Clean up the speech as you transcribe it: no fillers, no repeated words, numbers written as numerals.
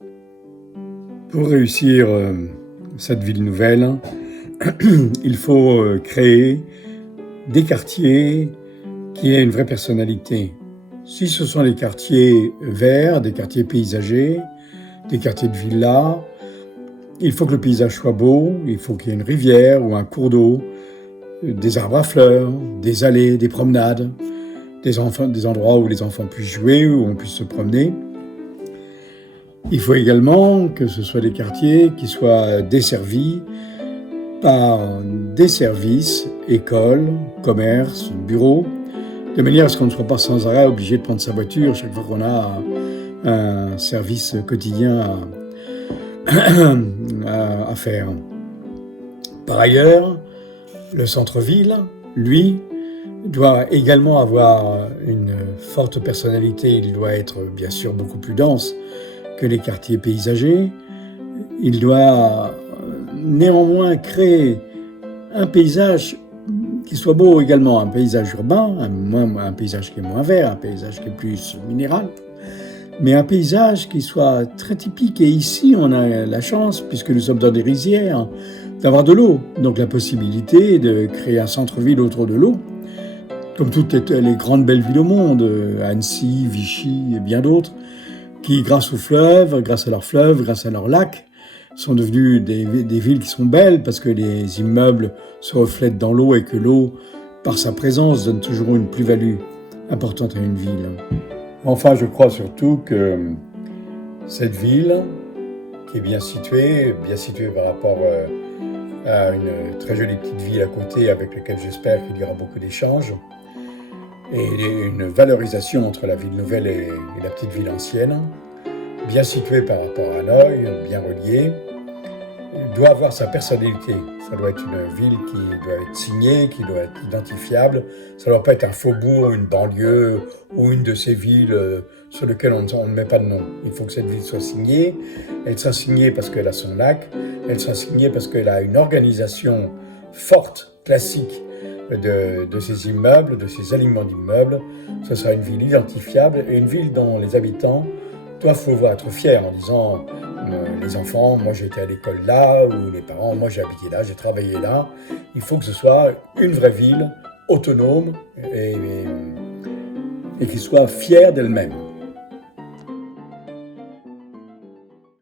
Pour réussir cette ville nouvelle, il faut créer des quartiers qui aient une vraie personnalité. Si ce sont les quartiers verts, des quartiers paysagers, des quartiers de villas, il faut que le paysage soit beau, il faut qu'il y ait une rivière ou un cours d'eau, des arbres à fleurs, des allées, des promenades, des endroits où les enfants puissent jouer, où on puisse se promener. Il faut également que ce soit des quartiers qui soient desservis par des services, écoles, commerces, bureaux, de manière à ce qu'on ne soit pas sans arrêt obligé de prendre sa voiture chaque fois qu'on a un service quotidien à faire. Par ailleurs, le centre-ville, lui, doit également avoir une forte personnalité. Il doit être bien sûr beaucoup plus dense que les quartiers paysagers. Il doit néanmoins créer un paysage qui soit beau également, un paysage urbain, un paysage qui est moins vert, un paysage qui est plus minéral, mais un paysage qui soit très typique. Et ici, on a la chance, puisque nous sommes dans des rizières, d'avoir de l'eau. Donc la possibilité de créer un centre-ville autour de l'eau, comme toutes les grandes belles villes au monde, Annecy, Vichy et bien d'autres, qui, grâce à leurs fleuves, grâce à leurs lacs, sont devenues des villes qui sont belles parce que les immeubles se reflètent dans l'eau et que l'eau, par sa présence, donne toujours une plus-value importante à une ville. Enfin, je crois surtout que cette ville, qui est bien située par rapport à une très jolie petite ville à côté avec laquelle j'espère qu'il y aura beaucoup d'échanges, et une valorisation entre la ville nouvelle et la petite ville ancienne, bien située par rapport à Hanoï, bien reliée, doit avoir sa personnalité. Ça doit être une ville qui doit être signée, qui doit être identifiable. Ça ne doit pas être un faubourg, une banlieue ou une de ces villes sur lesquelles on ne met pas de nom. Il faut que cette ville soit signée. Elle soit signée parce qu'elle a son lac. Elle soit signée parce qu'elle a une organisation forte, classique, de ces immeubles, de ces alignements d'immeubles. Ce sera une ville identifiable et une ville dont les habitants doivent pouvoir être fiers en disant les enfants, moi j'étais à l'école là, ou les parents, moi j'ai habité là, j'ai travaillé là. Il faut que ce soit une vraie ville autonome et qui soit fière d'elle-même.